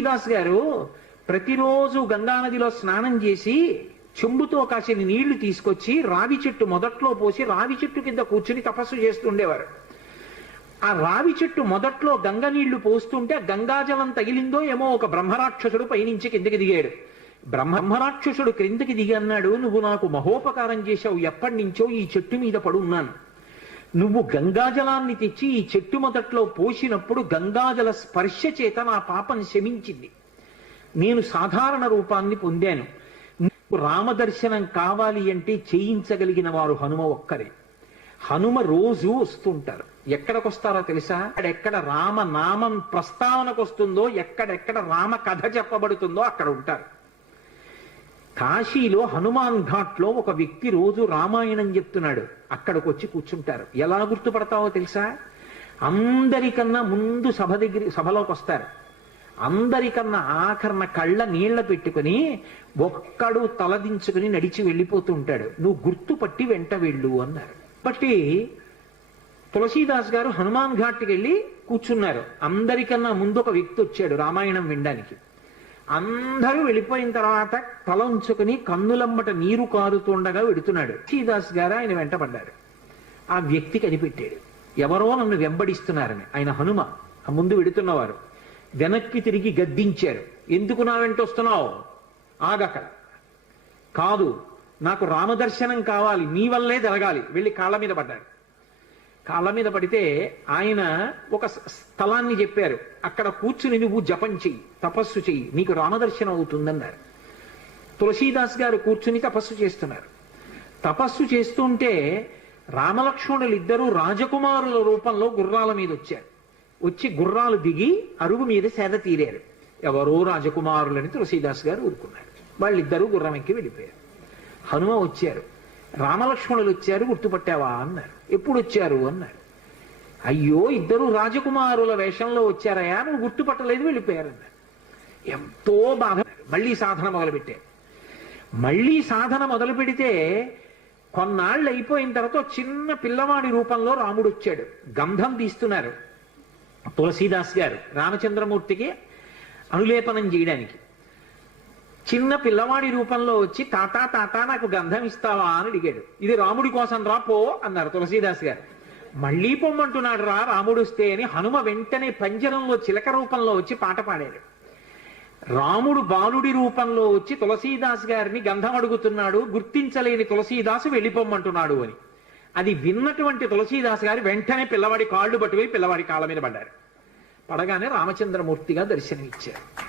తులసీదాస్ గారు ప్రతిరోజు గంగానదిలో స్నానం చేసి చెంబుతో కాసిన నీళ్లు తీసుకొచ్చి రావి చెట్టు మొదట్లో పోసి రావి చెట్టు కింద కూర్చుని తపస్సు చేస్తుండేవారు. ఆ రావి చెట్టు మొదట్లో గంగ నీళ్లు పోస్తుంటే గంగాజలం తగిలిందో ఏమో ఒక బ్రహ్మరాక్షసుడు పైనుంచి కిందకి దిగాడు. బ్రహ్మరాక్షసుడు క్రిందకి దిగి అన్నాడు, నువ్వు నాకు మహోపకారం చేశావు, ఎప్పటి నుంచో ఈ చెట్టు మీద పడున్నాను. నువ్వు గంగాజలాన్ని తెచ్చి ఈ చెట్టు మొదట్లో పోసినప్పుడు గంగాజల స్పర్శ చేత నా పాపం శమించింది. నేను సాధారణ రూపాన్ని పొందాను. రామదర్శనం కావాలి అంటే చేయించగలిగిన వారు హనుమ ఒక్కరే. హనుమ రోజు వస్తుంటారు. ఎక్కడికి వస్తారో తెలుసా? ఎక్కడ రామనామం ప్రస్తావనకు వస్తుందో, ఎక్కడెక్కడ రామ కథ చెప్పబడుతుందో అక్కడ ఉంటారు. కాశీలో హనుమాన్ ఘాట్ లో ఒక వ్యక్తి రోజు రామాయణం చెప్తున్నాడు. అక్కడికి వచ్చి కూర్చుంటారు. ఎలా గుర్తుపడతావో తెలుసా? అందరికన్నా ముందు సభలోకి వస్తారు. అందరికన్నా ఆఖరణ కళ్ళ నీళ్ల పెట్టుకుని ఒక్కడు తలదించుకుని నడిచి వెళ్ళిపోతూ ఉంటాడు. నువ్వు గుర్తుపట్టి వెంట వెళ్ళు అన్నారు. బట్టి తులసీదాస్ గారు హనుమాన్ ఘాట్కి వెళ్ళి కూర్చున్నారు. అందరికన్నా ముందు ఒక వ్యక్తి వచ్చాడు రామాయణం వినడానికి. అందరూ వెళ్ళిపోయిన తర్వాత తల ఉంచుకుని కన్నులమ్మట నీరు కారుతుండగా వెడుతున్నాడు. తులసీదాస్ గారు ఆయన వెంటపడ్డారు. ఆ వ్యక్తి కనిపెట్టాడు, ఎవరో నన్ను వెంబడిస్తున్నారని. ఆయన హనుమ. ఆ ముందు వెడుతున్నవారు వెనక్కి తిరిగి గద్దించారు. ఎందుకు నా వెంట వస్తున్నావు? ఆగక్కడ. కాదు, నాకు రామదర్శనం కావాలి, నీ వల్లే జరగాలి. వెళ్ళి కాళ్ళ మీద పడ్డారు. కాళ్ళ మీద పడితే ఆయన ఒక స్థలాన్ని చెప్పారు. అక్కడ కూర్చుని నువ్వు జపం చెయ్యి, తపస్సు చెయ్యి, నీకు రామదర్శనం అవుతుందన్నారు. తులసీదాస్ గారు కూర్చుని తపస్సు చేస్తున్నారు. తపస్సు చేస్తుంటే రామలక్ష్మణులు ఇద్దరూ రాజకుమారుల రూపంలో గుర్రాల మీద వచ్చారు. వచ్చి గుర్రాలు దిగి అరుగు మీద సేద తీరారు. ఎవరో రాజకుమారులని తులసీదాస్ గారు ఊరుకున్నారు. వాళ్ళిద్దరూ గుర్రం ఎక్కి వెళ్ళిపోయారు. హనుమ వచ్చారు. రామలక్ష్మణులు వచ్చారు, గుర్తుపట్టావా అన్నారు. ఎప్పుడు వచ్చారు అన్నారు. అయ్యో, ఇద్దరు రాజకుమారుల వేషంలో వచ్చారయా, నువ్వు గుర్తుపట్టలేదు, వెళ్ళిపోయారన్నారు. ఎంతో బాధ. మళ్ళీ సాధన మొదలుపెట్టారు. మళ్ళీ సాధన మొదలు పెడితే కొన్నాళ్ళు అయిపోయిన తర్వాత చిన్న పిల్లవాడి రూపంలో రాముడు వచ్చాడు. గంధం తీస్తున్నారు తులసీదాస్ గారు రామచంద్రమూర్తికి అనులేపనం చేయడానికి. చిన్న పిల్లవాడి రూపంలో వచ్చి తాతా తాతా నాకు గంధం ఇస్తావా అని అడిగాడు. ఇది రాముడి కోసం రా, పో అన్నారు తులసీదాస్ గారు. మళ్ళీ పొమ్మంటున్నాడు రా రాముడు వస్తే అని హనుమ వెంటనే పంజరంలో చిలక రూపంలో వచ్చి పాట పాడాడు. రాముడు బాలుడి రూపంలో వచ్చి తులసీదాస్ గారిని గంధం అడుగుతున్నాడు. గుర్తించలేని తులసీదాసు వెళ్ళిపోమ్మంటున్నాడు అని. అది విన్నటువంటి తులసీదాస్ గారు వెంటనే పిల్లవాడి కాళ్ళు పట్టుకుని పిల్లవాడి కాళ్ళ మీద పడ్డారు. పడగానే రామచంద్రమూర్తిగా దర్శనమిచ్చారు.